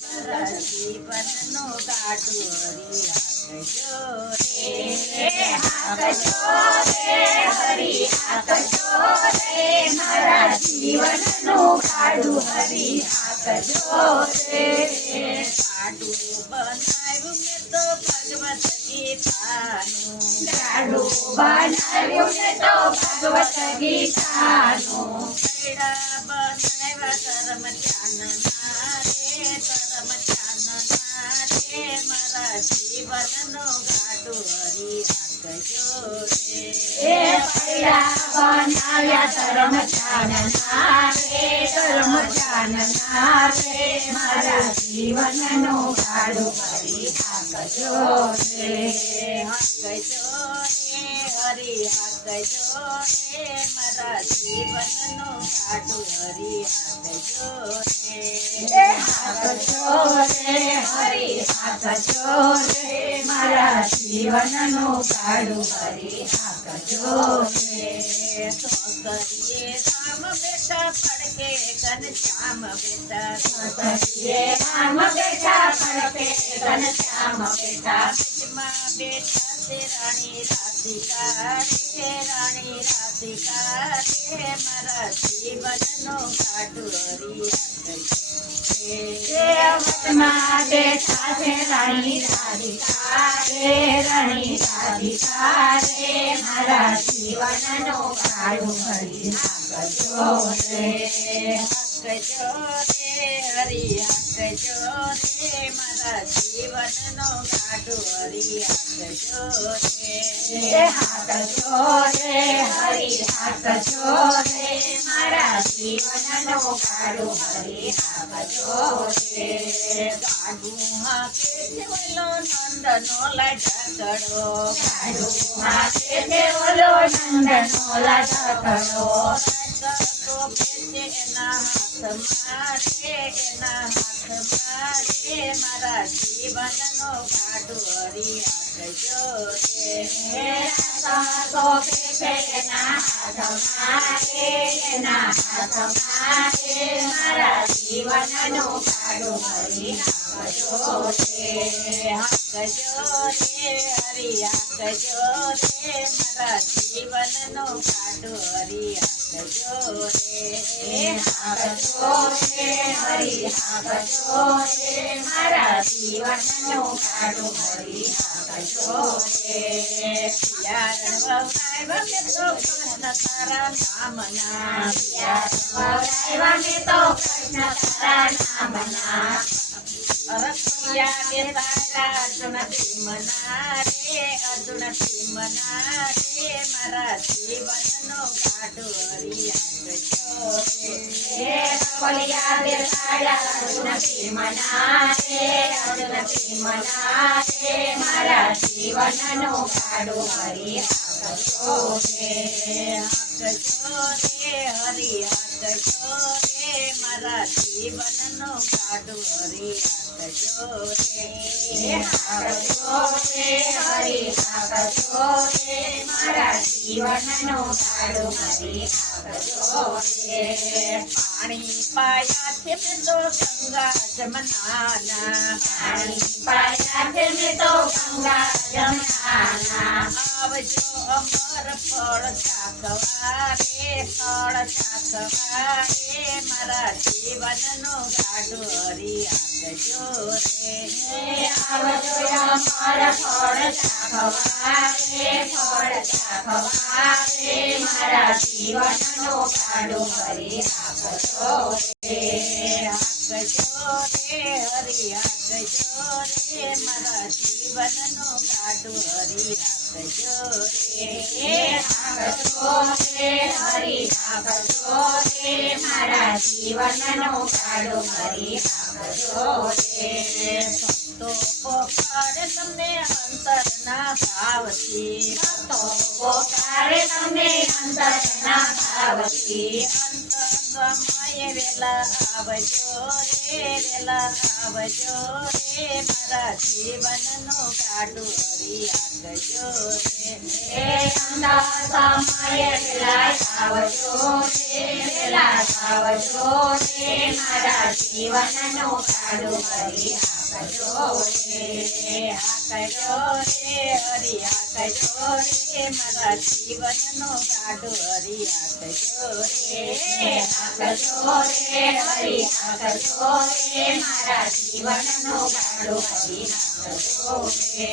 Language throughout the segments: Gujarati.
મારા જીવનનો ગાડું હરી હાકજો રે, હાકજો રે હરી હાકજો રે, મારા જીવનનું ગાડું હરી હાકજો રે. ગાડું બનાવ્યું મેં તો ભગવત ગીતાનું, ગાડું બનાવ્યું ને તો ભગવત ગીતાનું, પૈડા બનાવ્યા ધર્મ ધ્યાનના રે, ધર્મ ધ્યાનના રે, મારા જીવનનો ગાડું હરી હાકજો રે. એ પૈડા બનાવ્યા ધર્મ ધ્યાનના રે, ધર્મ ધ્યાનના રે, મારા જીવનનો ગાડું હરી હાકજો રે. હાકજો રે હરી હાકજો રે, મારા જીવનનો ગાડું હરી હાકજો રે. હાકજો રે હરી હાકજો રે, મારા જીવનનું ગાડું હરી હાકજો રે. કરીએ રામ બેટા પડકે ઘનશ્યામ બેટા, કરીએ રામ બેટા પડકે ઘનશ્યામ બેટા, માં બેટા તે રાણી રાધિકા રે, રાણી રાધિકા રે, મારા જીવનનો ગાડું હરી હાકજો રે. વટમાં બેઠા છે રાણી રાધિકા રે, રાણી રાધિકા રે, મારા જીવનનો ગાડું હરી હાકજો રે. હાકજો રે હરી હાકજો રે, મારા જીવનનો ગાડું હરી હાકજો રે. હાકજો રે હરી હાકજો રે, મારા જીવનનો ગાડું હરી હાકજો રે. ગાડું હાકે છે ઓલો નંદનો લાડકડો, ગાડું હાકે છે ઓલો નંદનો લાડકડો, તો બેસે એના હાથમાં રે, એના હાથમાં રે, મારા જીવનનો ગાડું હરી હાકજો રે. તો પેપે એના હાથમાં રે, એના હાથમાં રે, મારા જીવનનો ગાડું હરી હાકજો રે. હાકજો રે હરી હાકજો રે, મારા જીવનનો ગાડું હરી હાકજો રે. હાકજો રે હરી હાકજો રે, મારા જીવનનો ગાડું હરી હાકજો રે. યાર વવરાવ્યા મેં તો કૃષ્ણ તારા નામના, વવરાવ્યા મેં તો કૃષ્ણ તારા નામના, રખિયા બે તારા અર્જુન ભીમના રે, અર્જુન ભીમના રે, મારા જીવનનો ગાડું હરી હાકજો રે. રખોલિયા બેસાડ્યા અર્જુન ભીમના રે, અર્જુન ભીમના રે, મારા જીવનનો ગાડું હરી હાકજો રે. હાકજો રે હરી હાકજો રે, મારા જીવનનો ગાડું હરી હાકજો રે. હાકજો રે હરી હાકજો રે, મારા જીવનનો ગાડું હરી હાકજો રે. પાણી પાયા છે મેં તો ગંગા જમનાના, પાણી પાયા છે મેં તો ગંગા જમનાના, આવજો અમર ફળ ચાખવા રે, ફળ ચાખવા રે, મારા જીવનનો ગાડું હરી હાકજો રે. આવજો અમારા ફળ ચાખવા રે, ફળ ચાખવા રે, મારા જીવનનો ગાડું હરી હાકજો રે. હાકજો રે હરી હાકજો રે, મારા જીવનનો ગાડું હરી હાકજો રે. હાકજો રે હરી હાકજો રે, મારા જીવનનો ગાડું હરી હાકજો રે. તો પોકારે તમને અંતરના ભાવથી, તો પોકારે તમને અંતરના ભાવથી, અંતર સમયે વેલા વેલા આવજો રે વેલા આવજો રે મારા જીવનનું કાઢું હરી આગજો રે એ અંધા સમયે વેલા આવજો રે વેલા આવજો રે મારા જીવનનું કાઢું હરી આગજો રે આકજો રે હરી આકજો રે મારા જીવનનું કાઢું હરી આગજો રે આગજો રે હરી આગજો રે મારા જીવનનું કાઢું હરી આગજો રે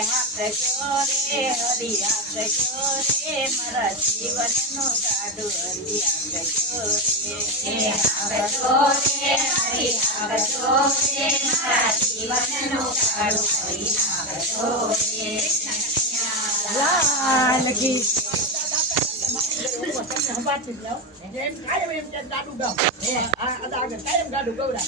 આકજો રે હરી આકજો રે મારા જીવનનું કાઢું હરી આગજો રે આગજો રે હરી આગજો રે મારા જીવનનું કાઢું હરી આગજો રે લાલ કી સંભાળતી જ જાઓ. જેમ કાયમ એમ ક્યાંક ગાડું ગાવ. આ આગળ કાયમ ગાડું ગવડાવ.